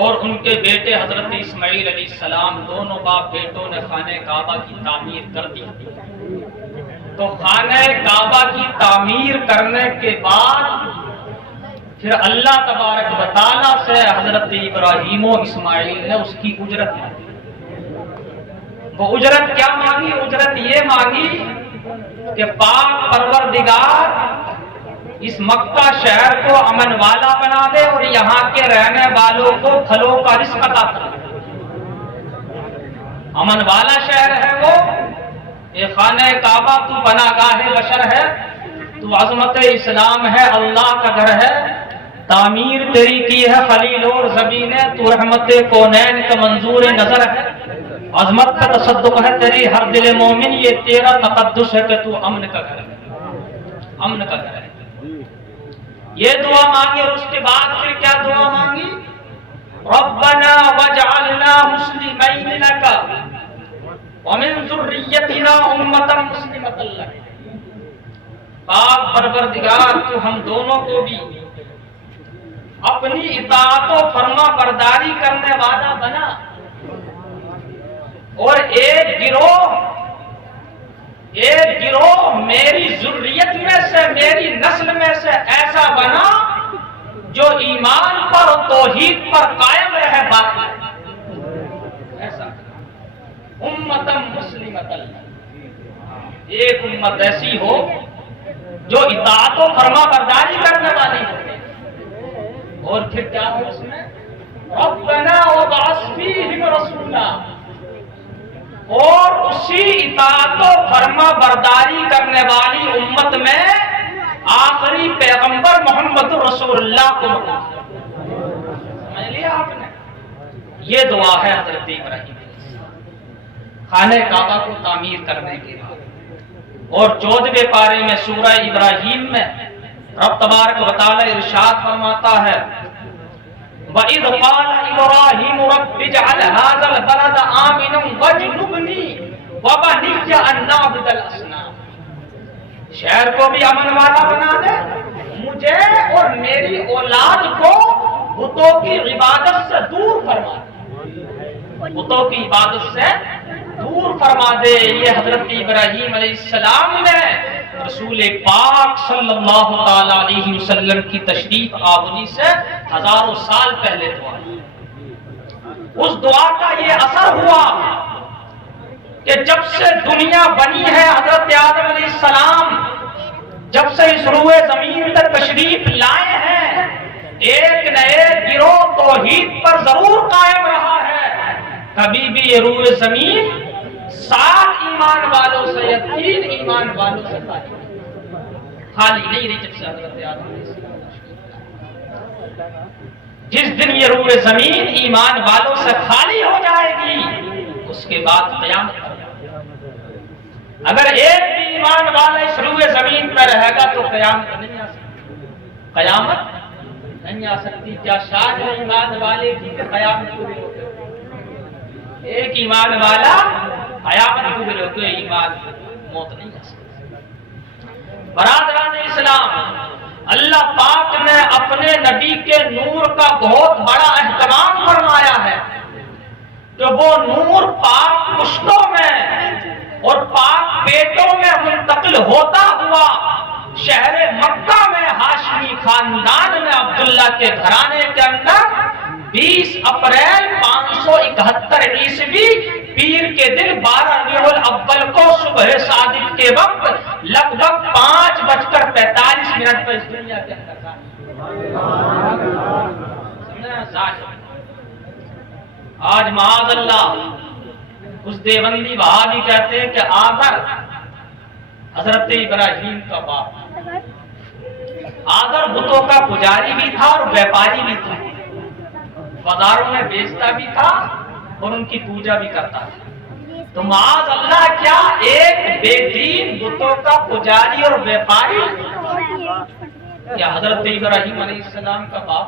اور ان کے بیٹے حضرت اسماعیل علیہ السلام، دونوں باپ بیٹوں نے خانہ کعبہ کی تعمیر کر دی۔ تو خانہ کعبہ کی تعمیر کرنے کے بعد پھر اللہ تبارک و تعالیٰ سے حضرت ابراہیم و اسماعیل نے اس کی اجرت مانگی۔ وہ اجرت کیا مانگی؟ اجرت یہ مانگی کہ پاک پروردگار اس مکہ شہر کو امن والا بنا دے اور یہاں کے رہنے والوں کو پھلوں کا رزق عطا کر دے۔ امن والا شہر ہے وہ، یہ خانہ کعبہ تو بنا گاہ بشر ہے، تو عظمت اسلام ہے، اللہ کا گھر ہے، تعمیر تیری کی ہے خلیل اور زمین ہے، تو رحمت کونین کا منظور نظر ہے، عظمت کا تصدق ہے تیری ہر دل مومن، یہ تیرا تقدس ہے کہ تو امن کا گھر ہے، امن کا گھر ہے۔ یہ دعا مانگی اور اس کے بعد پھر کیا دعا مانگی؟ ربنا وجعلنا مسلمین لک ومن ذریتنا امة مسلمۃ لک۔ پاک پروردگار تو ہم دونوں کو بھی اپنی اطاعت و فرما برداری کرنے والا بنا، اور ایک گروہ میری ذریت میں سے، میری نسل میں سے ایسا بنا جو ایمان پر اور توحید پر قائم رہے باقی، ایسا امتم مسلمۃ، ایک امت ایسی ہو جو اطاعت و فرما برداری کرنے والی ہو۔ اور پھر کیا ہو اس میں؟ ربنا وابعث فیہم رسولا، اور اسی اطاعت و فرما برداری کرنے والی امت میں آخری پیغمبر محمد رسول اللہ کو سمجھ لیا آپ نے؟ یہ دعا ہے حضرت ابراہیم خانہ کعبہ کو تعمیر کرنے کے بعد۔ اور 14ویں پارے میں سورہ ابراہیم میں رب تبارک و تعالی ارشاد فرماتا ہے وَإِذْ قَالَ إِبْرَاهِيمُ رَبِّ اجْعَلْ هَٰذَا الْبَلَدَ آمِنًا وَاجْنُبْنِي وَبَنِيَّ أَن نَّعْبُدَ الْأَصْنَامَ، شہر کو بھی امن والا بنا دے، مجھے اور میری اولاد کو بتوں کی عبادت سے دور فرما دے، بتوں کی عبادت سے دور فرما دے۔ یہ حضرت ابراہیم علیہ السلام نے رسول پاک صلی اللہ تعالی علیہ وسلم کی تشریف آوری سے ہزاروں سال پہلے دعا، اس دعا کا یہ اثر ہوا کہ جب سے دنیا بنی ہے، حضرت آدم علیہ السلام جب سے اس روئے زمین پر تشریف لائے ہیں، ایک نہ ایک گروہ توحید پر ضرور قائم رہا ہے۔ کبھی بھی یہ روئے زمین 7 ایمان والوں سے یا 3 ایمان والوں سے خالی نہیں رہی۔ جب سے حضرت آدم علیہ السلام، جس دن یہ روئے زمین ایمان والوں سے خالی ہو جائے گی، اس کے بعد قیامت۔ اگر ایک بھی ایمان والا اس روئے زمین پر رہے گا تو قیامت نہیں آ سکتی، قیامت نہیں آ سکتی۔ کیا شاید ایمان والے کی قیامت کو بھی روکے؟ ایک ایمان والا قیامت کو بھی روکے، ایمان موت نہیں آ سکتی۔ برادران اسلام، اللہ پاک نے اپنے نبی کے نور کا بہت بڑا اہتمام فرمایا ہے کہ وہ نور پاک پشتوں میں اور پاک پیٹوں میں منتقل ہوتا ہوا شہر مکہ میں ہاشمی خاندان میں عبداللہ کے گھرانے کے اندر 20 اپریل 571 عیسوی پیر کے دن 12 ربیع الاول کو صبح صادق کے وقت لگ بھگ 5:45 پر اس دنیا کے اندر آج معاذ اللہ اس دیوبندی وہابی کہتے ہیں کہ آذر حضرت ابراہیم کا باپ، آذر بتوں کا پجاری بھی تھا اور ویپاری بھی تھا، بازاروں میں بیچتا بھی تھا اور ان کی پوجا بھی کرتا تھا۔ تو معاذ اللہ کیا ایک بے دین بتوں کا پجاری اور ویپاری یا حضرت ابراہیم علیہ السلام کا باپ؟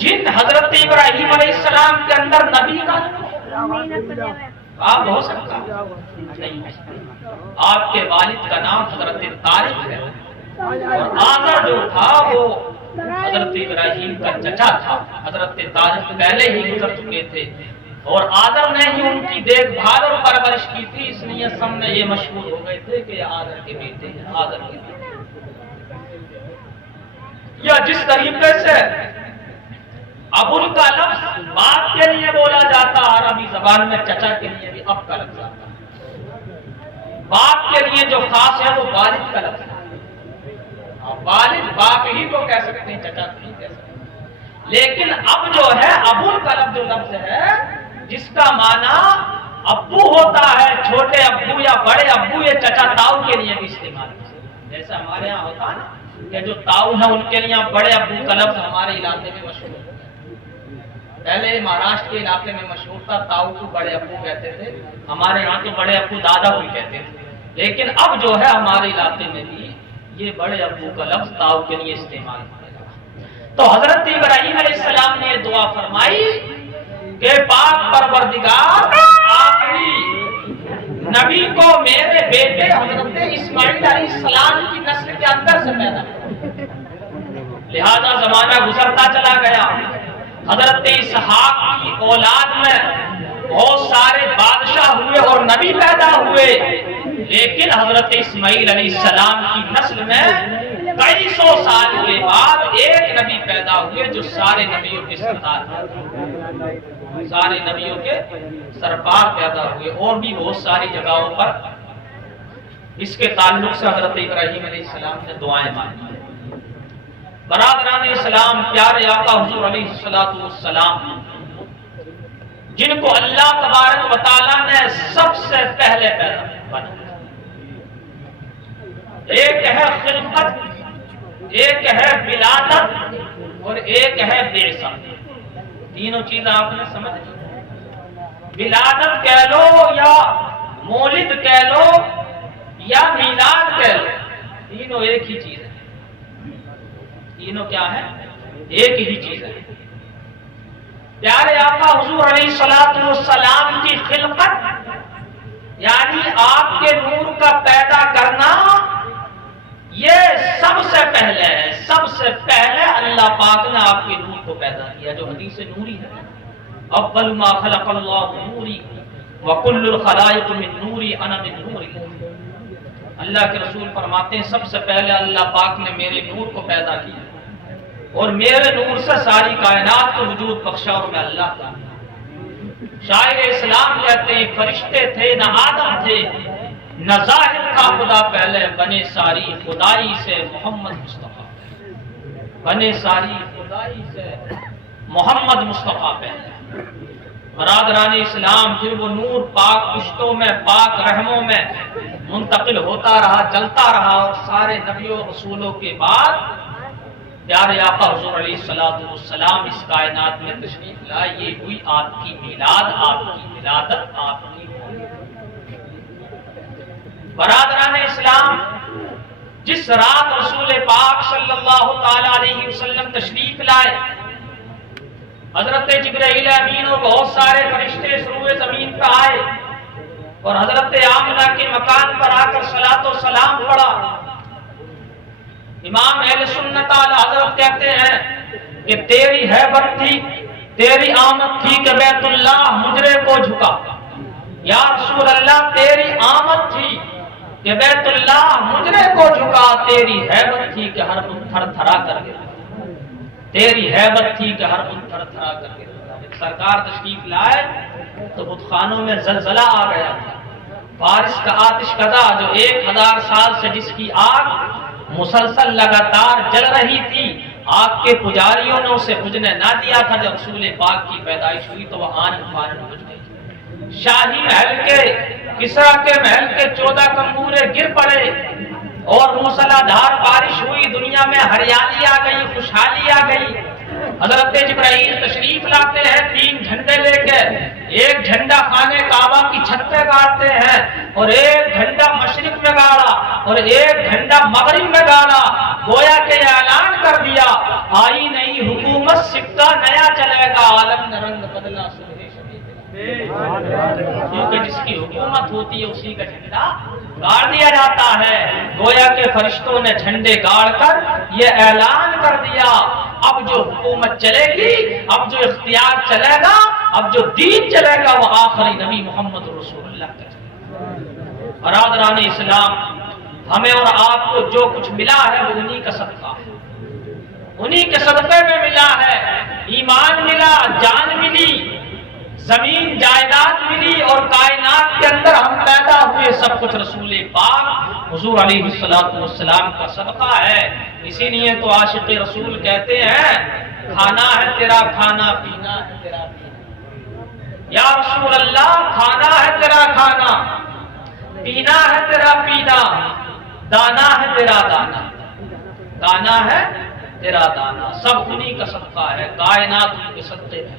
جن حضرت ابراہیم علیہ السلام کے اندر نبی کا آپ ہو سکتا نہیں، آپ کے والد کا نام حضرت طارق ہے، اور آذر جو تھا وہ حضرت ابراہیم کا چچا تھا، حضرت طارق پہلے ہی گزر چکے تھے اور آدم نے ہی ان کی دیکھ بھال اور پرورش کی تھی، اس لیے سب میں یہ مشہور ہو گئے تھے کہ یہ آدم کے بیٹے ہیں، آدم کے بیٹے۔ یا جس طریقے سے اب ان کا لفظ باپ کے لیے بولا جاتا، عربی زبان میں چچا کے لیے بھی اب کا لفظ آتا ہے۔ باپ کے لیے جو خاص ہے وہ والد کا لفظ ہے، والد باپ ہی کو کہہ سکتے ہیں، چچا نہیں کہہ سکتے۔ لیکن اب جو ہے ابو کا لفظ جو لفظ ہے جس کا معنی ابو ہوتا ہے، چھوٹے ابو یا بڑے ابو، یہ چچا تاؤ کے لیے بھی استعمال ہوتا ہے۔ جیسا ہمارے یہاں ہوتا ہے نا کہ جو تاؤ ہیں ان کے لیے بڑے ابو کا لفظ ہمارے علاقے میں مشہور ہے۔ پہلے مہاراشٹر کے علاقے میں مشہور تھا، تاؤ کو بڑے ابو کہتے تھے، ہمارے یہاں تو بڑے ابو دادا کو کہتے تھے، لیکن اب جو ہے ہمارے علاقے میں بھی یہ بڑے ابو کا لفظ تاؤ کے لیے استعمال ہونے لگا۔ تو حضرت ابراہیم علیہ السلام نے دعا فرمائی کہ پاک پروردگار آخری نبی کو میرے بیٹے حضرت اسماعیل علیہ السلام کی نسل کے اندر سے پیدا کر، لہذا زمانہ گزرتا چلا گیا، حضرت اسحاق کی اولاد میں بہت سارے بادشاہ ہوئے اور نبی پیدا ہوئے، لیکن حضرت اسماعیل علیہ السلام کی نسل میں کئی سو سال کے بعد ایک نبی پیدا ہوئے جو سارے نبیوں کے سردار تھے، سارے نبیوں کے سربراہ پیدا ہوئے۔ اور بھی بہت ساری جگہوں پر اس کے تعلق سے حضرت ابراہیم علیہ السلام نے دعائیں مانگی۔ برادران اسلام، پیارے آقا حضور علیہ السلام جن کو اللہ تبارک و تعالیٰ نے سب سے پہلے پیدا بنایا، ایک ہے خلقت، ایک ہے ولادت اور ایک ہے بعثت۔ تینوں چیزیں آپ نے سمجھ لی، ولادت کہہ لو یا مولد کہہ لو یا میلاد کہہ لو، تینوں ایک ہی چیز ہے۔ تینوں کیا ہے؟ ایک ہی چیز ہے۔ پیارے آقا حضور علیہ السلام کی خلقت یعنی آپ کے نور کا پیدا کرنا، یہ سب سے پہلے ہے۔ سب سے پہلے اللہ پاک نے آپ کے نور کو پیدا کیا، جو حدیث نوری ہے، اول ما خلق اللہ نوری وکل الخلائق من نوری انا من نوری۔ اللہ کے رسول فرماتے ہیں سب سے پہلے اللہ پاک نے میرے نور کو پیدا کیا اور میرے نور سے ساری کائنات کو وجود بخشا، اور میں اللہ کا۔ شاعر اسلام کہتے ہیں فرشتے تھے نہ آدم تھے، نہ ظاہر تھا خدا پہلے، بنے ساری خدائی سے محمد مصطفیٰ، بنے ساری خدائی سے محمد مصطفیٰ پہلے۔ برادران اسلام، پھر وہ نور پاک پشتوں میں، پاک رحموں میں منتقل ہوتا رہا، چلتا رہا، اور سارے نبیوں رسولوں کے بعد پیارے آقا حضور علیہ السلام اس کائنات میں تشریف لائے۔ یہ ہوئی آپ کی میلاد، آپ کی ولادت، آپ کی برادران اسلام، جس رات رسول پاک صلی اللہ تعالی علیہ وسلم تشریف لائے، حضرت جبرائیل امین اور بہت سارے فرشتے سروئے زمین پر آئے اور حضرت آمنہ کے مکان پر آ کر صلاۃ و سلام پڑھا۔ امام اہل سنت اعلی حضرت کہتے ہیں کہ تیری ہیبت تھی، تیری آمد تھی کہ بیت اللہ مجرے کو جھکا۔ یا رسول اللہ، تیری آمد تھی کہ بیت اللہ مجرے کو جھکا، تیری ہیبت تھی کہ ہر بت تھر تھرا کر گرا، تیری ہیبت تھی کہ ہر بت تھر تھرا کر گرا۔ سرکار تشریف لائے تو بت خانوں میں زلزلہ آ گیا تھا۔ فارس کا آتش کدا جو 1000 سال سے جس کی آگ مسلسل لگاتار جل رہی تھی، آگ کے پجاریوں نے اسے بجھنے نہ دیا تھا۔ جب رسول پاک کی پیدائش ہوئی تو وہ آن فان بجھ گئی۔ شاہی محل کے، کسرا کے محل کے 14 کمبورے گر پڑے اور موسلادھار بارش ہوئی، دنیا میں ہریالی آ گئی، خوشحالی آ گئی۔ حضرت جبرائیل تشریف لاتے ہیں 3 جھنڈے لے کے، ایک جھنڈا خانے کعبہ کی چھت پہ گاڑتے ہیں اور ایک جھنڈا مشرق میں گاڑا اور ایک جھنڈا مغرب میں گاڑا، گویا کہ اعلان کر دیا آئی نئی حکومت، سکہ نیا چلے گا، عالم نے رنگ بدلا سرے شبیہ، کیونکہ جس کی حکومت ہوتی ہے اسی کا جھنڈا گاڑ دیا جاتا ہے، گویا کہ فرشتوں نے جھنڈے گاڑ کر یہ اعلان کر دیا اب جو حکومت چلے گی، اب جو اختیار چلے گا، اب جو دین چلے گا وہ آخری نبی محمد رسول اللہ کا چلے گا۔ برادران اسلام، ہمیں اور آپ کو جو کچھ ملا ہے وہ انہی کا صدقہ ہے، انہی کے صدقے میں ملا ہے۔ ایمان ملا، جان ملی، زمین جائیداد ملی، اور کائنات کے اندر ہم پیدا ہوئے، سب کچھ رسول پاک حضور علیہ السلام کا صدقہ ہے۔ اسی لیے تو عاشق رسول کہتے ہیں کھانا ہے تیرا کھانا، پینا ہے تیرا پینا، یا رسول اللہ کھانا ہے تیرا کھانا، پینا ہے تیرا پینا، دانا ہے تیرا دانا، دانا ہے تیرا دانا، سب انہی کا صدقہ ہے، کائنات ان کے صدقے میں۔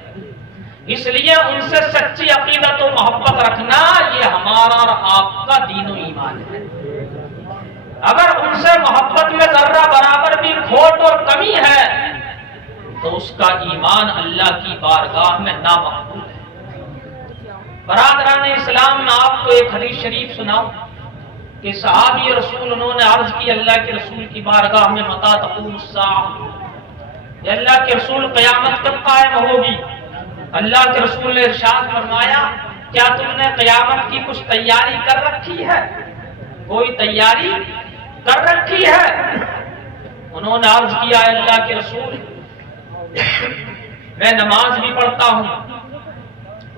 اس لیے ان سے سچی عقیدت و محبت رکھنا یہ ہمارا اور آپ کا دین و ایمان ہے۔ اگر ان سے محبت میں ذرہ برابر بھی کھوٹ اور کمی ہے تو اس کا ایمان اللہ کی بارگاہ میں نامقبول ہے۔ برادران اسلام، میں آپ کو ایک حدیث شریف سناؤں کہ صحابی رسول انہوں نے عرض کی اللہ کے رسول کی بارگاہ میں متی تقوم الساعہ، کہ اللہ کے رسول قیامت کب قائم ہوگی؟ اللہ کے رسول نے ارشاد فرمایا کیا تم نے قیامت کی کچھ تیاری کر رکھی ہے؟ کوئی تیاری کر رکھی ہے؟ انہوں نے عرض کیا اللہ کے رسول میں نماز بھی پڑھتا ہوں،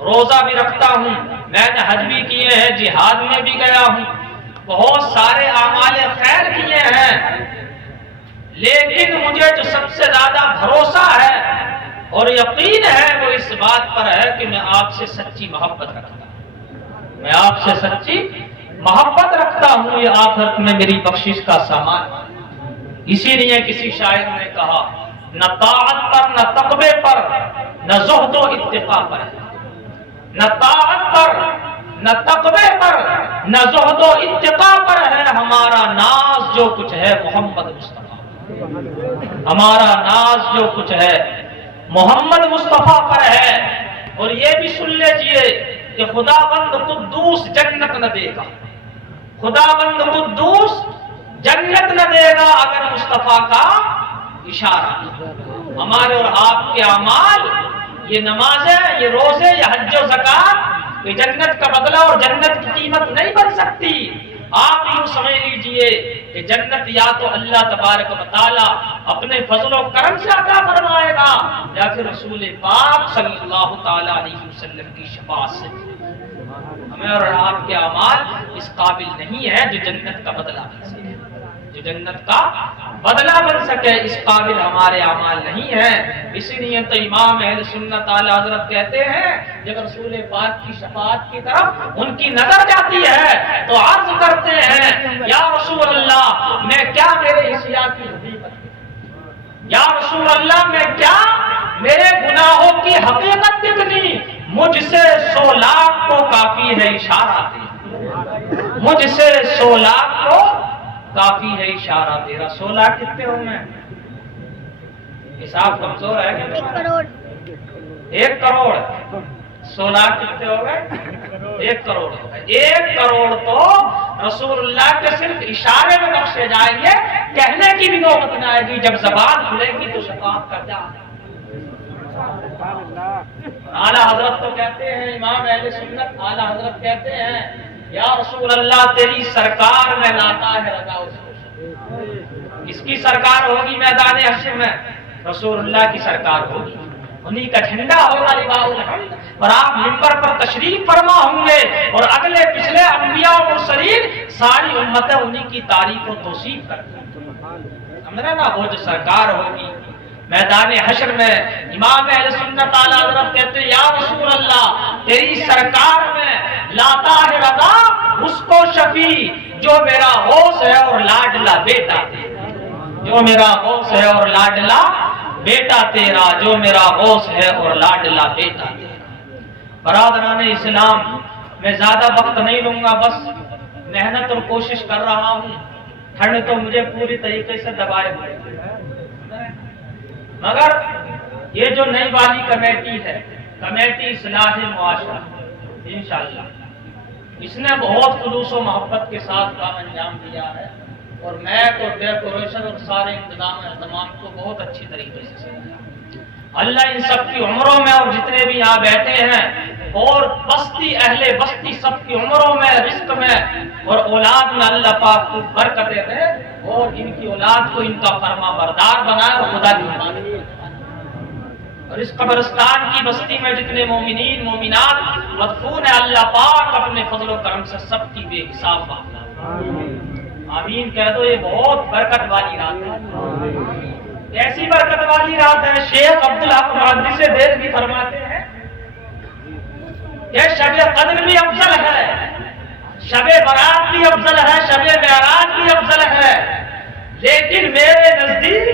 روزہ بھی رکھتا ہوں، میں نے حج بھی کیے ہیں، جہاد میں بھی گیا ہوں، بہت سارے اعمال خیر کیے ہیں، لیکن مجھے جو سب سے زیادہ بھروسہ ہے اور یقین ہے وہ اس بات پر ہے کہ میں آپ سے سچی محبت رکھتا ہوں، میں آپ سے سچی محبت رکھتا ہوں، یہ آخرت میں میری بخشش کا سامان۔ اسی لیے کسی شاعر نے کہا نہ طاعت پر نہ تقوی پر نہ زہد و اتقاء پر ہے، نہ طاعت پر نہ تقوی پر نہ زہد و اتقاء پر ہے ہمارا ناز، جو کچھ ہے محمد مصطفیٰ، ہمارا ناز جو کچھ ہے محمد مصطفیٰ پر ہے۔ اور یہ بھی سن لیجئے کہ خدا بند قدوس جنت نہ دے گا، خدا بند قدوس جنت نہ دے گا اگر مصطفیٰ کا اشارہ۔ ہمارے اور آپ کے اعمال، یہ نمازیں، یہ روزے، یہ حج و زکات، یہ جنت کا بدلہ اور جنت کی قیمت نہیں بن سکتی۔ آپ یوں سمجھ لیجئے کہ جنت یا تو اللہ تبارک و تعالی اپنے فضل و کرم سے عطا فرمائے گا یا پھر رسول پاک صلی اللہ تعالی علیہ وسلم کی شفاعت سے۔ ہمیں اور آپ کے اعمال اس قابل نہیں ہے جو جنت کا بدلہ بن سکے، جو جنت کا بدلہ بن سکے، اس قابل ہمارے اعمال نہیں ہیں۔ اسی لیے تو امام اہل سنت اعلی حضرت کہتے ہیں جب رسول پاک کی شفاعت کی طرف ان کی نظر جاتی ہے تو عرض کرتے ہیں یا رسول اللہ میں کیا میرے حصیات کی حقیقت، یا رسول اللہ میں کیا میرے گناہوں کی حقیقت کتنی، مجھ سے 100 لاکھ کو کافی ہے اشارہ تیرا، مجھ سے 100 لاکھ کو کافی ہے اشارہ تیرا۔ 100 لاکھ کتنے ہوں گے؟ حساب کمزور ہے کہ 1 کروڑ، 1 کروڑ 100 لاکھ کتنے ہو گئے؟ 1 کروڑ ہو گئے۔ 1 کروڑ تو رسول اللہ کے صرف اشارے میں بخشے جائیں گے، کہنے کی بھی نوبت نہ آئے گی، جب زبان کھلے گی تو شفاعت کا کیا ہے۔ اعلیٰ حضرت تو کہتے ہیں، امام اہل سنت اعلیٰ حضرت کہتے ہیں یا رسول اللہ تیری سرکار میں لاتا ہے رضا اس کو، کس کی سرکار ہوگی میدان حشر میں؟ رسول اللہ کی سرکار ہوگی، انہی کا جھنڈا ہوگا لواء الحمد، اور آپ منبر پر تشریف فرما ہوں گے، اور اگلے پچھلے انبیاء و مرسلین ساری امتیں انہی کی تعریف و توصیف کرتی ہیں۔ سمجھ رہے نا، وہ جو سرکار ہوگی میدان حشر میں، امام اہل سنت اعلی حضرت کہتے ہیں یا رسول اللہ تیری سرکار میں لاتا ہے رضا اس کو شفیع جو میرا غوث ہے اور لاڈلا بیٹا تیرا، جو میرا غوث ہے اور لاڈلا بیٹا تیرا، جو میرا غوث ہے اور لاڈلا بیٹا تیرا۔ برادران اسلام، میں زیادہ وقت نہیں لوں گا، بس محنت اور کوشش کر رہا ہوں، ٹھنڈ تو مجھے پوری طریقے سے دبائے ہوئے، مگر یہ جو نئی والی کمیٹی ہے، کمیٹی اصلاح معاشرہ، انشاءاللہ اس نے بہت خلوص و محبت کے ساتھ کام انجام دیا ہے، اور میک اور ڈیکوریشن اور سارے انتظام کو بہت اچھی طریقے سے سمجھا۔ اللہ ان سب کی عمروں میں اور جتنے بھی یہاں بیٹھے ہیں اور بستی اہل بستی سب کی عمروں میں، رزق میں اور اولاد میں اللہ پاک کو برکتیں دے اور ان کی اولاد کو ان کا فرما بردار بنائے اور خدا کی عبادت۔ اور اس قبرستان کی بستی میں جتنے مومنین مومنات مدفون ہیں، اللہ پاک اپنے فضل و کرم سے سب کی بے حساب آمین کہہ دو۔ یہ بہت برکت والی رات ہے۔ کیسی برکت والی رات ہے؟ شیخ عبدالحق محدث دہلوی فرماتے ہیں کہ شب قدر بھی افضل ہے، شب برات بھی افضل ہے، شب معراج بھی افضل ہے، لیکن میرے نزدیک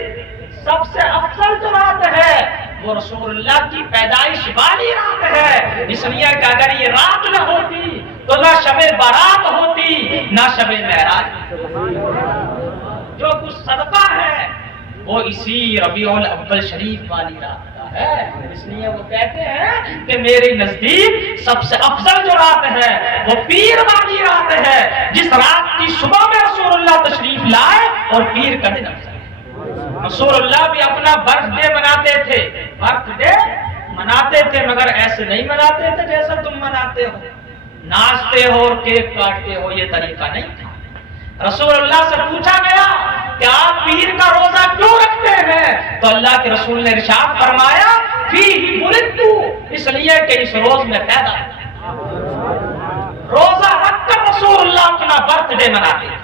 سب سے افضل جو رات ہے وہ رسول اللہ کی پیدائش والی رات ہے، اس لیے کہ اگر یہ رات نہ ہوتی تو نہ شب برات ہوتی نہ شب معراج۔ جو کچھ صدقہ ہے وہ اسی ربیع الاول شریف والی رات کا ہے، اس لیے وہ کہتے ہیں کہ میرے نزدیک سب سے افضل جو رات ہے وہ پیر والی رات ہے، جس رات کی صبح میں رسول اللہ تشریف لائے اور پیر کا دن افضل ہے۔ رسول اللہ بھی اپنا برتھ ڈے مناتے تھے، برتھ ڈے مناتے تھے، مگر ایسے نہیں مناتے تھے جیسا تم مناتے ہو، ناچتے ہو اور کیک کاٹتے ہو، یہ طریقہ نہیں تھا۔ رسول اللہ سے پوچھا گیا کہ آپ پیر کا روزہ کیوں رکھتے ہیں؟ تو اللہ کے رسول نے ارشاد فرمایا فیہ ولدت، اس لیے کہ اس روز میں پیدا ہے۔ روزہ رکھ کر رسول اللہ اپنا برتھ ڈے مناتے ہیں،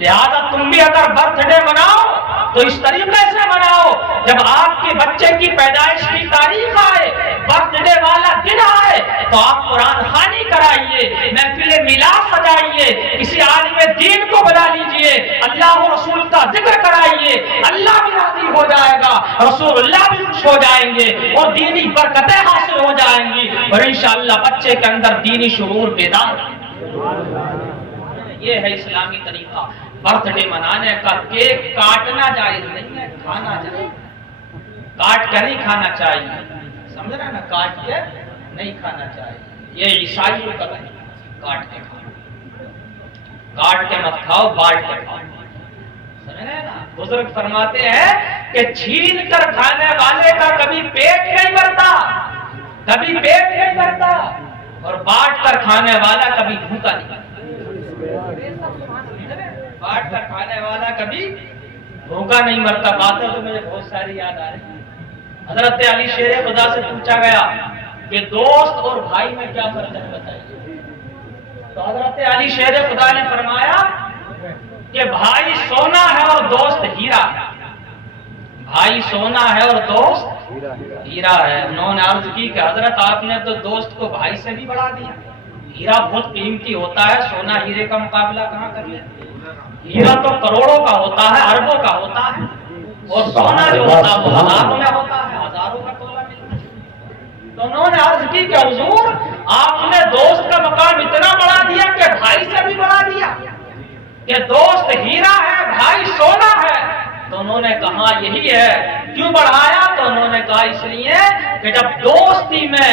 لہذا تم بھی اگر برتھ ڈے مناؤ تو اس طریقے سے مناؤ، جب آپ کے بچے کی پیدائش کی تاریخ آئے، برتھ ڈے والا دن آئے تو آپ قرآن خوانی کرائیے، محفل میلاد سجائیے، کسی عالم دین کو بلا لیجئے، اللہ و رسول کا ذکر کرائیے، اللہ بھی راضی ہو جائے گا، رسول اللہ بھی خوش ہو جائیں گے اور دینی برکتیں حاصل ہو جائیں گی، اور انشاءاللہ بچے کے اندر دینی شعور بیدار۔ یہ ہے اسلامی طریقہ برتھ ڈے منانے کا۔ کیک کاٹنا جائز نہیں ہے، کھانا جائز، کاٹ کر ہی کھانا چاہیے، سمجھ رہے ہیں نا، کاٹ کے نہیں کھانا چاہیے، یہ عیسائیوں کا نہیں، کاٹ کے کھانا، کاٹ کے مت کھاؤ، بانٹ کے کھاؤ، سمجھ رہے ہیں نا۔ بزرگ فرماتے ہیں کہ چھین کر کھانے والے کا کبھی پیٹ نہیں بھرتا، کبھی پیٹ نہیں بھرتا، اور بانٹ کر کھانے والا کبھی بھوکا نہیں، بانٹ کر کھانے والا کبھی بھوکا نہیں مرتا۔ باتیں تو مجھے بہت ساری یاد آ رہی۔ حضرت علی شیر خدا سے پوچھا گیا کہ دوست اور بھائی میں کیا فرق ہے بتائیے، تو حضرت علی شیر خدا نے فرمایا کہ بھائی سونا ہے اور دوست ہیرا ہے، بھائی سونا ہے اور دوست ہیرا ہے۔ انہوں نے عرض کی کہ حضرت آپ نے تو دوست کو بھائی سے بھی بڑھا دیا، ہیرا بہت قیمتی ہوتا ہے، سونا ہیرے کا مقابلہ کہاں کر لے، ہیرا تو کروڑوں کا ہوتا ہے، اربوں کا ہوتا ہے، اور سونا جو ہوتا ہے وہ ہزاروں میں ہوتا ہے، ہزاروں کا تولہ ملتا ہے۔ تو انہوں نے عرض کی کہ حضور آپ نے دوست کا مقام اتنا بڑھا دیا کہ بھائی سے بھی بڑھا دیا، کہ دوست ہیرا ہے بھائی سونا ہے۔ تو انہوں نے کہا یہی ہے، کیوں بڑھایا؟ تو انہوں نے کہا اس لیے کہ جب دوستی میں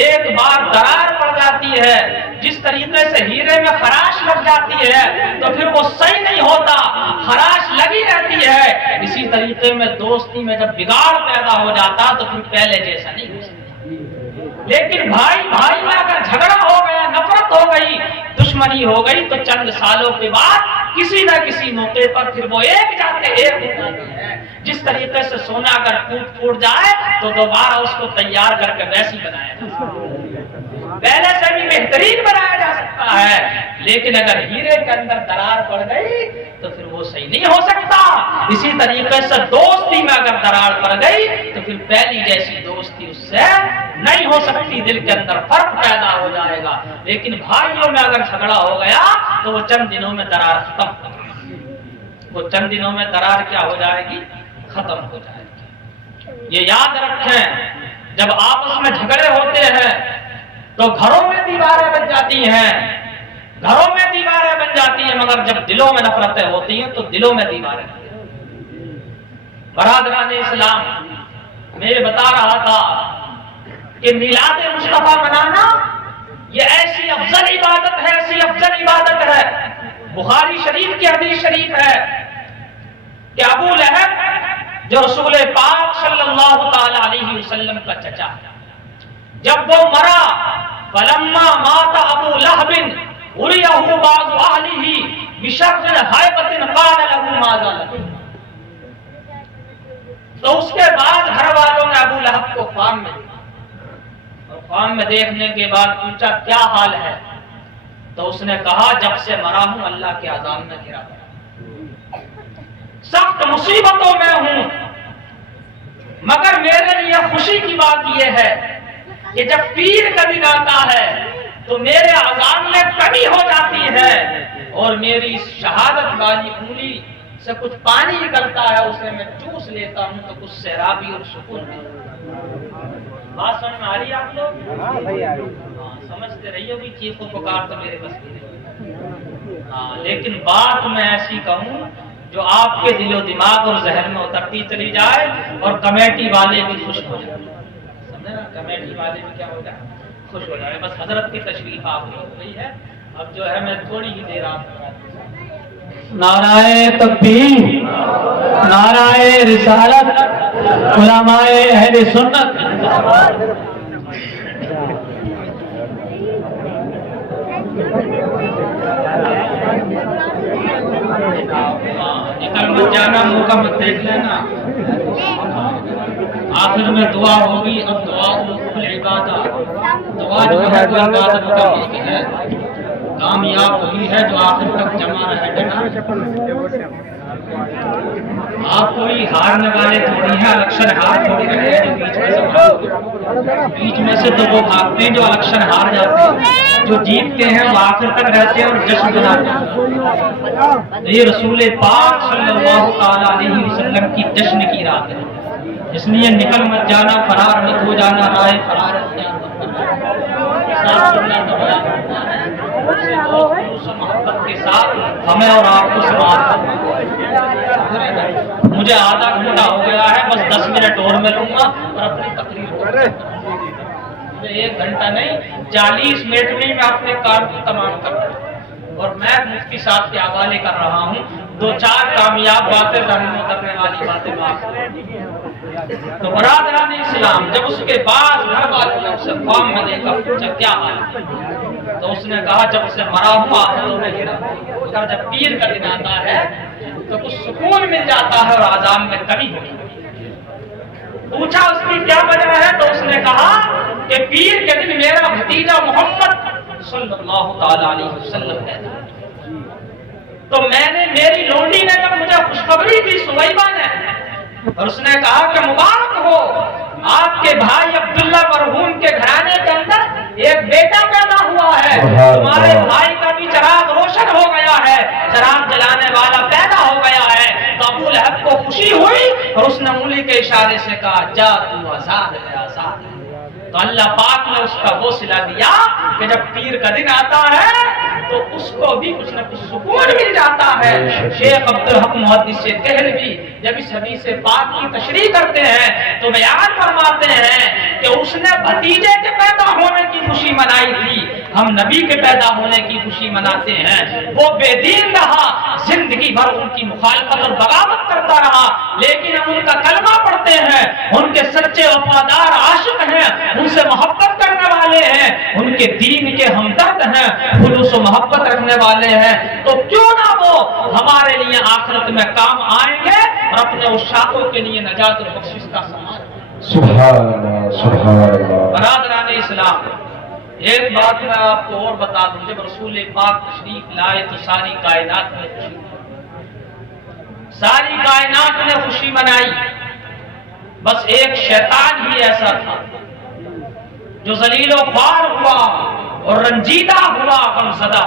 ایک بار درار پڑ جاتی ہے، جس طریقے سے ہیرے میں خراش لگ جاتی ہے تو پھر وہ صحیح نہیں ہوتا، خراش لگی رہتی ہے، اسی طریقے میں دوستی میں جب بگاڑ پیدا ہو جاتا تو پھر پہلے جیسا نہیں ہو سکتا۔ لیکن بھائی بھائی میں اگر جھگڑا ہو گیا، نفرت ہو گئی، دشمنی ہو گئی، تو چند سالوں کے بعد کسی نہ کسی موقع پر پھر وہ ایک جاتے ہیں۔ جس طریقے سے سونا اگر ٹوٹ جائے تو دوبارہ اس کو تیار کر کے ویسی بنایا جا سکتا ہے، پہلے سے بھی بہترین بنایا جا سکتا ہے، لیکن اگر ہیرے کے اندر درار پڑ گئی تو پھر وہ صحیح نہیں ہو سکتا۔ اسی طریقے سے دوستی میں اگر درار پڑ گئی تو پھر پہلی جیسی دوستی اس سے نہیں ہو سکتی، دل کے اندر فرق پیدا ہو جائے گا۔ لیکن بھائیوں میں اگر جھگڑا ہو گیا تو وہ چند دنوں میں درار ختم ہو جائے گی، وہ چند دنوں میں درار کیا ہو جائے گی؟ ختم ہو جائے گی۔ یہ یاد رکھیں، جب آپس میں جھگڑے ہوتے ہیں تو گھروں میں دیواریں بن جاتی ہیں، گھروں میں دیواریں بن جاتی ہیں، مگر جب دلوں میں نفرتیں ہوتی ہیں تو دلوں میں دیواریں بن جاتی ہیں۔ برادران اسلام، میں بتا رہا تھا کہ میلاد مصطفیٰ منانا یہ ایسی افضل عبادت ہے، ایسی افضل عبادت ہے، بخاری شریف کی حدیث شریف ہے کہ ابو لہب جو رسول پاک صلی اللہ تعالی علیہ وسلم کا چچا ہے، جب وہ مرا فلما مات ابو لہب اریہ بعض اہلہ بشر ہیبۃ قال له ماذا لك، تو اس کے بعد گھر والوں نے ابو لہب کو خواب میں دیکھا، اور خواب میں دیکھنے کے بعد پوچھا کیا حال ہے، تو اس نے کہا جب سے مرا ہوں اللہ کے عذاب میں گرا ہوں، سخت مصیبتوں میں ہوں، مگر میرے لیے خوشی کی بات یہ ہے کہ جب پیر کا دن آتا ہے تو میرے عذاب میں کمی ہو جاتی ہے اور میری شہادت والی انگلی سے کچھ پانی نکلتا ہے، اسے میں چوس لیتا ہوں تو کچھ سیرابی اور سکون ملتا ہے۔ بات سمجھ میں آ رہی ہے آپ لوگ؟ ہاں، سمجھتے رہیے بھی چیخ و پکار تو میرے بس کی نہیں، ہاں، لیکن بات میں ایسی کہوں جو آپ کے دل و دماغ اور ذہن میں اترتی چلی جائے اور کمیٹی والے بھی خوش ہو جائیں، سمجھے نا، کمیٹی والے بھی کیا ہو جائے، خوش ہو جائے۔ بس حضرت کی تشریف آپ کی ہو گئی ہے، اب جو ہے میں تھوڑی ہی دیر آپ نعرہ تکبیر، نعرہ رسالت، علماء اہل سنت۔ نکل مت جانا، موقع مت دیکھ لینا، آخر میں دعا ہوگی، اب دعا عبادت، دعا جو ہے وہ عبادت کا بھی ہے، کامیاب وہی ہے جو آخر تک جمع رہے گا۔ آپ کوئی ہارنے والے تھوڑی ہیں، الیکشن ہار تھوڑی رہے ہیں جو بیچ میں سے تو وہ بھاگتے ہیں جو الیکشن ہار جاتے ہیں، جو جیتتے ہیں وہ آخر تک رہتے ہیں اور جشن مناتے ہیں۔ یہ رسول پاک صلی اللہ تعالی علیہ وسلم کی جشن کی رات ہے، اس لیے نکل مت جانا، فرار مت ہو جانا، رائے فرار اختیار مت کرنا، محبت کے ساتھ ہمیں اور آپ کو سماعت کرنا۔ مجھے آدھا گھنٹہ ہو گیا ہے، بس 10 منٹ اور میں لوں گا اور اپنی تقریر کو مجھے 1 گھنٹہ نہیں 40 منٹ میں میں اپنے کام کو تمام کر رہا ہوں، اور میں مفتی صاحب کے حوالے کر رہا ہوں 2-4 کامیاب باتیں ذہن میں اترنے والی باتیں بات۔ تو برادران اسلام، جب اس کے بعد گھر والوں نے اسے خواب میں دیکھا، پوچھا کیا حال ہے، تو اس نے کہا جب سے مرا ہوا آخروں میں گرا، اور جب پیر کا دن آتا ہے تو کچھ سکون مل جاتا ہے اور عذاب میں کمی ہوتی ہے۔ پوچھا اس کی کیا وجہ ہے، تو اس نے کہا کہ پیر کے دن میرا بھتیجا محمد صلی اللہ تعالی علیہ وسلم ہے، تو میری لونڈی نے جب مجھے خوشخبری دی سویبہ نے، اور اس نے کہا کہ مبارک ہو، آپ کے بھائی عبداللہ مرحوم کے گھرانے کے اندر ایک بیٹا پیدا ہوا ہے، تمہارے بھائی کا بھی چراغ روشن ہو گیا ہے، چراغ جلانے والا پیدا ہو گیا ہے۔ تو ابو لہب کو خوشی ہوئی اور اس نے انگلی کے اشارے سے کہا جا تو آزاد ہے، آزاد ہے۔ تو اللہ پاک نے اس کا وہ صلہ دیا کہ جب پیر کا دن آتا ہے تو اس کو بھی کچھ نہ کچھ سکون مل جاتا ہے۔ شیخ عبدالحق محدث دہلوی جب اس حدیث پاک کی تشریح کرتے ہیں تو بیان فرماتے ہیں کہ اس نے بھتیجے کے پیدا ہونے کی خوشی منائی تھی، ہم نبی کے پیدا ہونے کی خوشی مناتے ہیں۔ وہ بے دین رہا، زندگی بھر ان کی مخالفت اور بغاوت کرتا رہا، لیکن ہم ان کا کلمہ پڑھتے ہیں، ان کے سچے وفادار عاشق ہیں، ان سے محبت کرنے والے ہیں، ان کے دین کے ہمدرد ہیں، خلوص و محبت رکھنے والے ہیں، تو کیوں نہ وہ ہمارے لیے آخرت میں کام آئیں گے اور اپنے عشاقوں کے لیے نجات اور بخشش کا سامان۔ سبحان اللہ، سبحان اللہ۔ برادران اسلام، ایک بات میں آپ کو اور بتا دوں، جب رسول پاک تشریف لائے تو ساری کائنات نے خوشی منائی، ساری کائنات نے خوشی منائی، بس ایک شیطان ہی ایسا تھا جو ذلیل و خوار ہوا اور رنجیدہ ہوا، غمزدہ۔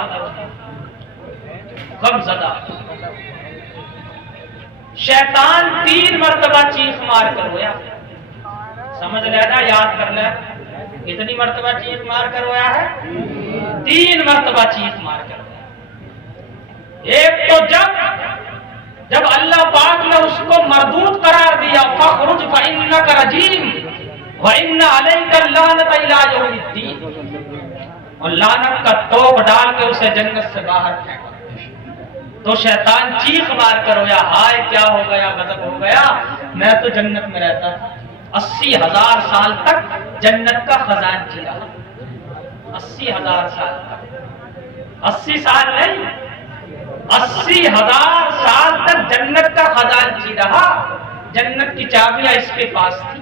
شیطان 3 مرتبہ چیخ مار کر رویا، سمجھ لینا، یاد کر لے، کتنی مرتبہ چیخ مار کر رویا ہے؟ 3 مرتبہ چیخ مار کر رویا۔ ایک تو جب اللہ پاک نے اس کو مردود قرار دیا، فَخْرُجْ فَإِنَّكَ رَجِيمٌ وَإِنَّ عَلَيْكَ اللَّعْنَةَ إِلَىٰ يَوْمِ الدِّينِ، اور لعنت کا توپ ڈال کے اسے جنت سے باہر پھینکا تو شیطان چیخ مار کر رویا، ہائے کیا ہو گیا، غضب ہو گیا، میں تو جنت میں رہتا تھا، 80,000 سال تک جنت کا خزانچی رہا، 80,000 سال تک، 80 سال نہیں، 80,000 سال تک جنت کا خزانچی رہا، جنت کی چابیاں اس کے پاس تھی۔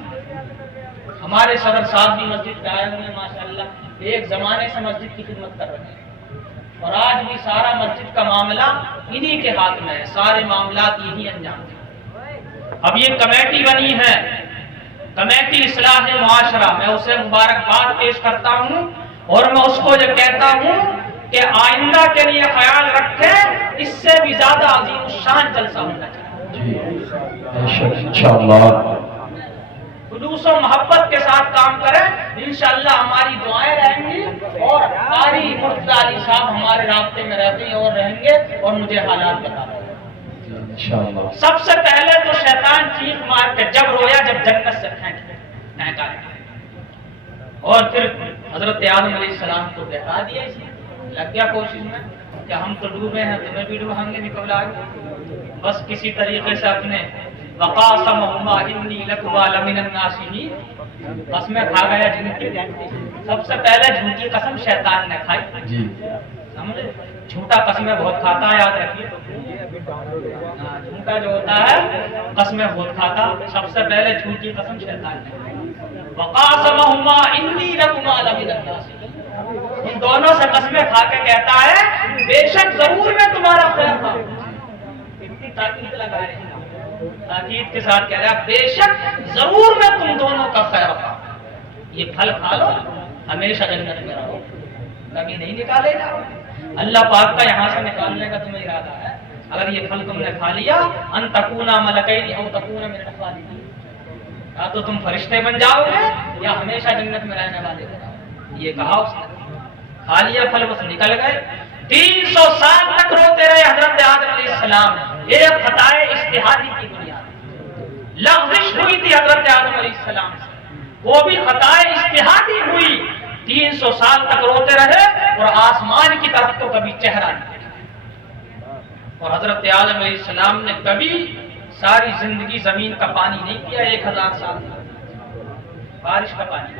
ہمارے صدر صاحب بھی مسجد میں آئے ہوئے ہیں ماشاءاللہ، ایک زمانے سے مسجد کی خدمت کر رہے ہیں، اور آج بھی سارا مسجد کا معاملہ انہی کے ہاتھ میں ہے، سارے معاملات یہی انجام دیں۔ اب یہ کمیٹی بنی ہے، کمیٹی اصلاح معاشرہ، میں اسے مبارکباد پیش کرتا ہوں، اور میں اس کو یہ کہتا ہوں کہ آئندہ کے لیے خیال رکھیں، اس سے بھی زیادہ عظیم الشان جلسہ ہونا چاہیے، انشاءاللہ خلوص و محبت کے ساتھ کام کریں، انشاءاللہ ہماری دعائیں رہیں گی، اور قاری مرتضیٰ علی صاحب ہمارے رابطے میں رہتے ہیں اور رہیں گے، اور مجھے حالات بتا رہے ہیں۔ انشاءاللہ سب سے پہلے تو شیطان چیخ مار کے جب رویا جب جنت سے پھینکا، اور پھر حضرت آدم علیہ السلام کو بہتا دیا، اس نے لگ گیا کوشش میں کہ ہم تو ڈوبے ہیں، تمہیں بھی ڈوبائیں گے نکل آگے، بس کسی طریقے سے اپنے وقاسمہما انی لکما لمن الناصحین، قسمیں کھا گیا جن کی، سب سے پہلے جھوٹی قسم شیطان نے کھائی، جی سمجھے، جھوٹا قسمیں بہت کھاتا ہے، یاد رکھیے، جھوٹا جو ہوتا ہے قسمیں بہت کھاتا، سب سے پہلے جھوٹی قسم شیطان نے کھائی، وقاسمہما انی لکما لمن الناصحین، ان دونوں سے قسمیں کھا کے کہتا ہے بے شک ضرور میں تمہارا خیر خواہ، اتنی تاکید لگا رہے ہیں، تاکید کے ساتھ کہہ رہا ہے بے شک ضرور میں تم دونوں کا خیر خواہ، یہ پھل کھا لو ہمیشہ جنت میں رہو، کبھی نہیں نکالے گا، اللہ پاک کا یہاں سے نکالنے کا تمہیں ارادہ ہے، اگر یہ پھل تم نے کھا لیا ان تکونا ملکین او تکونا من الخالدین، یا تو تم فرشتے بن جاؤ گے یا ہمیشہ جنت میں رہنے والے بن جاؤ گے، یہ کہا اس نے، کھا لیا پھل بس نکل گئے، 300 سال تک روتے رہے حضرت آدم علیہ السلام، ایک خطائے اجتہادی کی بنیاد، لغزش ہوئی تھی حضرت آدم علیہ السلام سے، وہ بھی خطائے اجتہادی ہوئی، 300 سال تک روتے رہے اور آسمان کی طرف تو کبھی چہرہ نہیں دیکھا، اور حضرت آدم علیہ السلام نے کبھی ساری زندگی زمین کا پانی نہیں پیا، 1000 سال بارش کا پانی،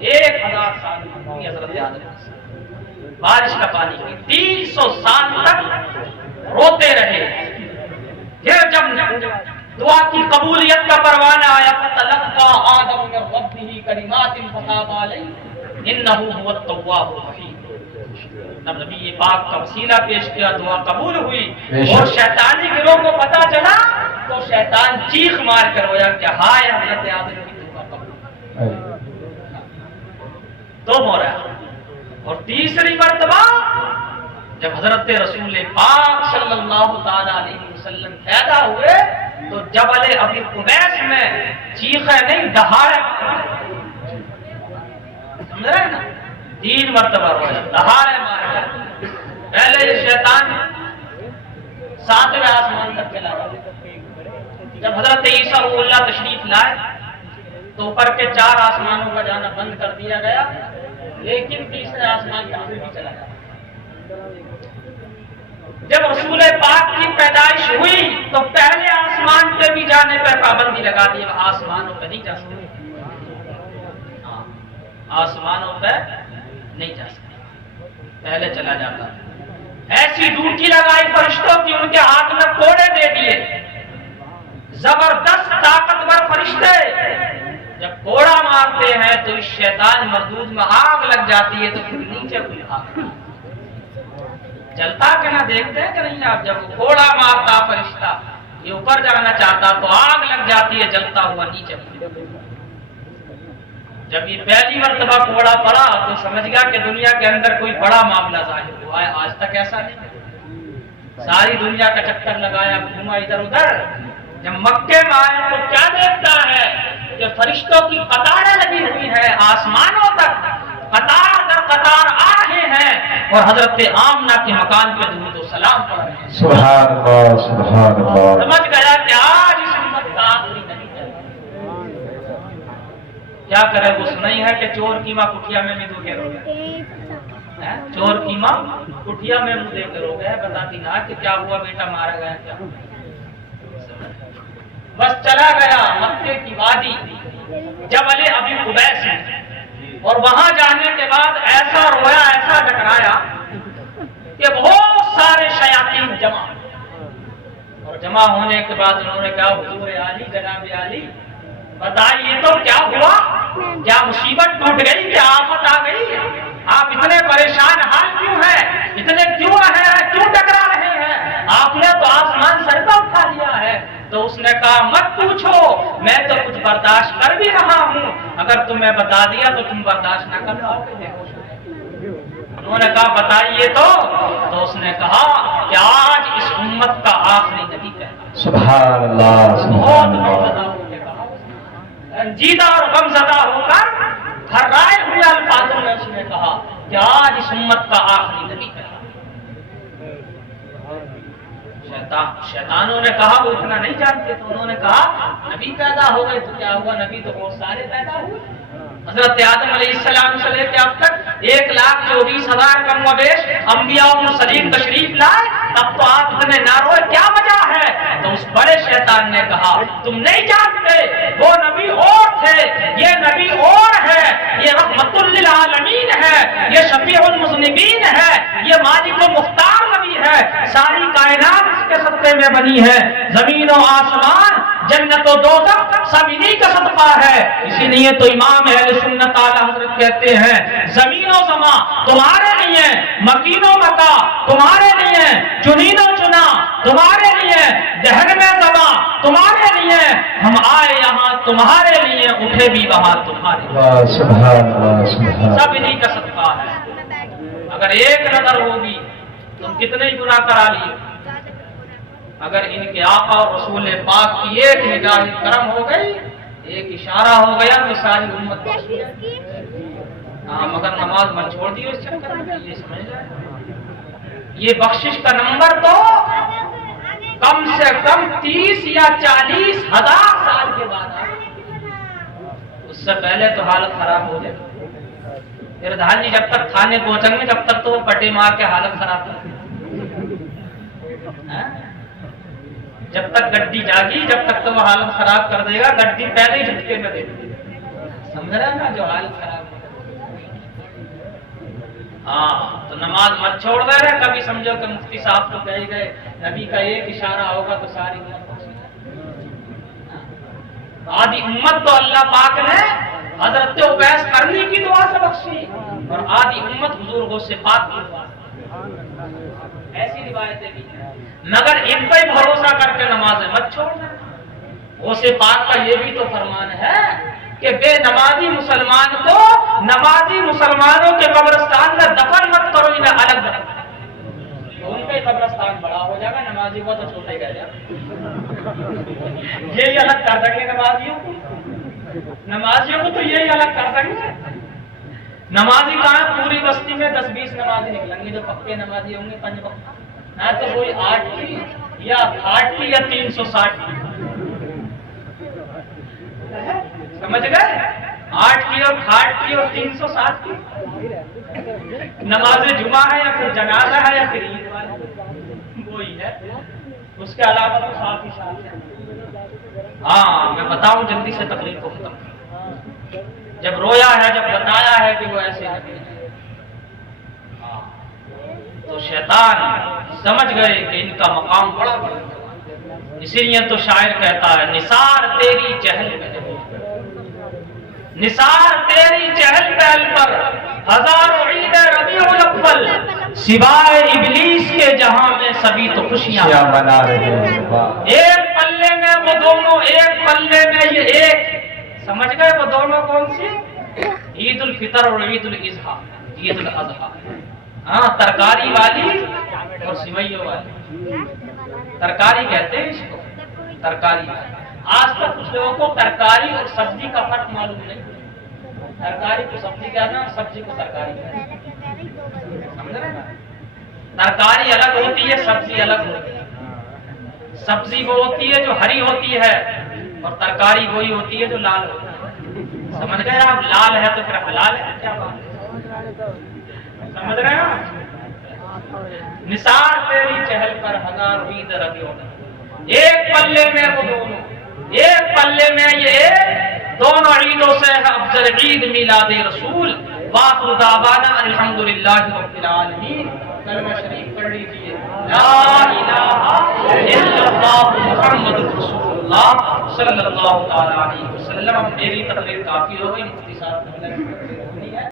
1000 سال حضرت آدم علیہ السلام بارش کا پانی، 300 سال تک روتے رہے، پھر جب دعا کی قبولیت کا پروانہ آیا فتلقى آدم من ربه کلمات فتاب علیہ انہ هو التواب الرحیم، جب نبی پاک کا وسیلہ پیش کیا دعا قبول ہوئی، اور شیطانی گروہ کو پتا چلا تو شیطان چیخ مار کر رویا کہ ہائے حضرت آدم کی دعا قبول، تو مورا، اور تیسری مرتبہ جب حضرت رسول پاک صلی اللہ تعالی علیہ وسلم پیدا ہوئے تو جبل ابی قبیس میں چیخے نہیں دہاڑے، سمجھ رہے ہیں نا، 3 مرتبہ رویا، دہاڑے مارے، پہلے یہ شیطان 7ویں آسمان تک چلا گیا، جب حضرت عیسیٰ روح اللہ تشریف لائے تو اوپر کے 4 آسمانوں کا جانا بند کر دیا گیا، لیکن 3رے آسمان کا بھی چلا گیا، جب رسول پاک کی پیدائش ہوئی تو پہلے آسمان پہ بھی جانے پر پابندی لگا دی، آسمانوں پہ نہیں جا سکتے، آسمانوں پہ نہیں جا سکتے، پہلے چلا جاتا، ایسی ڈیوٹی لگائی فرشتوں کی، ان کے ہاتھ میں کوڑے دے دیے، زبردست طاقتور فرشتے، جب کوڑا مارتے ہیں تو اس شیطان مردود میں آگ لگ جاتی ہے، تو پھر نیچے کوئی آگ چلتا کہ نہ دیکھتے ہیں کہ نہیں آپ، جب کوڑا مارتا فرشتہ یہ اوپر جانا چاہتا تو آگ لگ جاتی ہے جلتا ہوا نیچے، جب یہ پہلی مرتبہ کوڑا پڑا تو سمجھ گیا کہ دنیا کے اندر کوئی بڑا معاملہ ظاہر ہوا ہے، آج تک ایسا نہیں، ساری دنیا کا چکر لگایا، گھوما ادھر ادھر، جب مکے میں آیا تو کیا دیکھتا ہے کہ فرشتوں کی قطاریں لگی ہوئی ہے، آسمانوں تک قطار در قطار آ رہے ہیں، اور حضرت آمنہ کے مکان پہ درود و سلام پڑھ رہے ہیں، سبحان اللہ سبحان اللہ، سمجھ گیا کہ آج اس امت کا آخری نہیں ہے، کیا کرے، وہ سنائی ہے کہ چور کی ماں کٹیا میں بھی دو گھر ہو گیا، چور کی ماں کٹیا میں منہ دے کر ہو گیا، بتاتی نہ کہ کیا ہوا بیٹا، مارا گیا کیا؟ بس چلا گیا مکے کی وادی جبل ابی قبیس میں، اور وہاں جانے کے بعد ایسا رویا، ایسا ڈکرایا کہ بہت سارے شیاطین جمع، اور جمع ہونے کے بعد انہوں نے کہا حضور عالی، جناب عالی بتائیے تو کیا ہوا، کیا مصیبت ٹوٹ گئی، کیا آفت آ گئی، آپ اتنے پریشان حال کیوں ہیں، اتنے کیوں رہے ہیں، کیوں ٹکرا رہے ہیں، آپ نے تو آسمان سر پہ اٹھا لیا ہے؟ تو اس نے کہا مت پوچھو، میں تو کچھ برداشت کر بھی رہا ہوں، اگر تمہیں بتا دیا تو تم برداشت نہ کر پاؤ گے۔ انہوں نے کہا بتائیے تو اس نے کہا کہ آج اس امت کا آخری نبی کہتا، سبحان اللہ سبحان اللہ، رنجیدہ اور غمزدہ ہو کر تھرائے ہوئے الفاظوں میں اس نے کہا کہ آج اس امت کا آخری نبی کہتا۔ شیطانوں نے کہا وہ اتنا نہیں جانتے، تو انہوں نے کہا نبی پیدا ہو گئے تو کیا ہوا، نبی تو بہت سارے پیدا ہوئے، حضرت آدم علیہ السلام سے لے کے اب تک 1,24,000 کم و بیش انبیاء و مرسلین تشریف لائے، اب تو آپ اتنے نہ روئے، کیا وجہ ہے؟ تو اس بڑے شیطان نے کہا تم نہیں جانتے، وہ نبی اور تھے، یہ نبی اور ہے، یہ رحمت للعالمین ہے، یہ شفیع المذنبین ہے، یہ مالک و مختار نبی ہے، ساری کائنات اس کے صدقے میں بنی ہے، زمین و آسمان، جنت و دوزخ سب انہی کا صدقہ ہے۔ اسی لیے تو امام اہل سنت اعلی حضرت کہتے ہیں زمین و زمان تمہارے لیے، مکین و مکا تمہارے لیے، چنین و چنا تمہارے لیے، دہن میں زباں تمہارے لیے، ہم آئے یہاں تمہارے لیے، اٹھے بھی وہاں تمہارے لیے، سبحان اللہ سبحان، سب انہی کا صدقہ ہے۔ اگر ایک نظر ہوگی تم کتنے ہی گناہ کرا لیے، اگر ان کے آقا اور رسول پاک کی ایک نگاہ کرم ہو گئی، ایک اشارہ ہو گیا تو ساری امت بخش ہو جائے۔ ہاں مگر نماز من چھوڑ دی اس چکر میں، یہ سمجھ جائے یہ بخشش کا نمبر تو کم سے کم 30 یا 40 ہزار سال کے بعد آئے، اس سے پہلے تو حالت خراب ہو جائے۔ پھر دھان جی جب تک تھانے پہنچیں گے جب تک تو وہ پٹے مار کے حالت خراب کر، جب تک گڈی جاگی جب تک تو وہ حالت خراب کر دے گا، گڈی پہلے ہی جھٹکے میں دے دے گا، سمجھ رہے ہیں نا جو حالت خراب ہے۔ ہاں تو نماز مت چھوڑ دے رہے، کبھی سمجھو کہ مفتی صاحب کو کہے گئے نبی کا ایک اشارہ ہوگا تو ساری امت پہنچ جائے۔ آدھی امت تو اللہ پاک نے حضرت اویس کرنی کی دعا سے بخشی، اور آدھی امت حضور غوث پاک کی دعا سے، ایسی روایتیں بھی ہیں، مگر ان پہ بھروسہ کر کے نمازیں مت چھوڑنا۔ غوث پاک کا یہ بھی تو فرمان ہے کہ بے نمازی مسلمان کو نمازی مسلمانوں کے قبرستان میں دفن مت کرو، انہیں الگ رکھو، تو ان کا قبرستان بڑا ہو جائے گا، نمازی کو تو چھوٹے گا جائے، یہی الگ کر دیں گے نمازیوں کو تو یہی الگ کر دیں گے۔ نمازی کہاں پوری بستی میں 10-20 نمازی نکلیں گے جو پکے نمازی ہوں گے، 5 وقت، نہ تو کوئی 8 کی یا 8 کی یا 360 کی، سمجھ گئے؟ 8 کی اور 8 کی اور 360 کی نماز جمعہ ہے یا پھر جنازہ ہے یا پھر عید والی، وہی ہے، اس کے علاوہ تو صاف ہی صاف ہے۔ ہاں میں بتاؤں جلدی سے تقریر کو ختم، جب رویا ہے، جب بتایا ہے کہ وہ ایسے نبی ہیں، تو شیطان سمجھ گئے کہ ان کا مقام بڑا بڑا، اسی لیے تو شاعر کہتا ہے نثار تیری چہل پہل، نثار تیری چہل پہل پر ہزاروں عید ربیع الاول، سوائے ابلیس کے جہاں میں سبھی تو خوشیاں منا رہے ہیں۔ ایک پلے میں وہ دونوں، ایک پلے میں یہ ایک، سمجھ گئے وہ دونوں کون سی؟ عید الفطر اور عید الاضحیٰ، عید الاضحیٰ، ہاں ترکاری والی اور سوئیوں والی، ترکاری کہتے ہیں اس کو، ترکاری والی۔ آج تک کچھ لوگوں کو ترکاری اور سبزی کا فرق معلوم نہیں، ترکاری کو سبزی کہنا، سبزی کو ترکاری کہنا، سمجھ رہے نا؟ ترکاری الگ ہوتی ہے، سبزی الگ ہوتی ہے، سبزی وہ ہوتی ہے جو ہری ہوتی ہے اور ترکاری وہی ہوتی ہے جو لال ہوتی ہے، سمجھ گئے آپ؟ لال ہے تو پھر حلال ہے، کیا بات ہے؟ سمجھ رہے ہیں؟ نثار تیری چہل پر ہزار عید ربیوں، ایک پلے میں وہ دونوں، ایک پلے میں یہ دونوں عیدوں سے ہے افضل عید میلاد رسول۔ وآخر دعوانا الحمدللہ رب العالمین۔ کلمہ شریف پڑھ لیجیے، لا الہ الا اللہ محمد رسول اللہ صلی اللہ تعالی علیہ وسلم۔ میری تقریر کافی ہو گئی، مفتی صاحب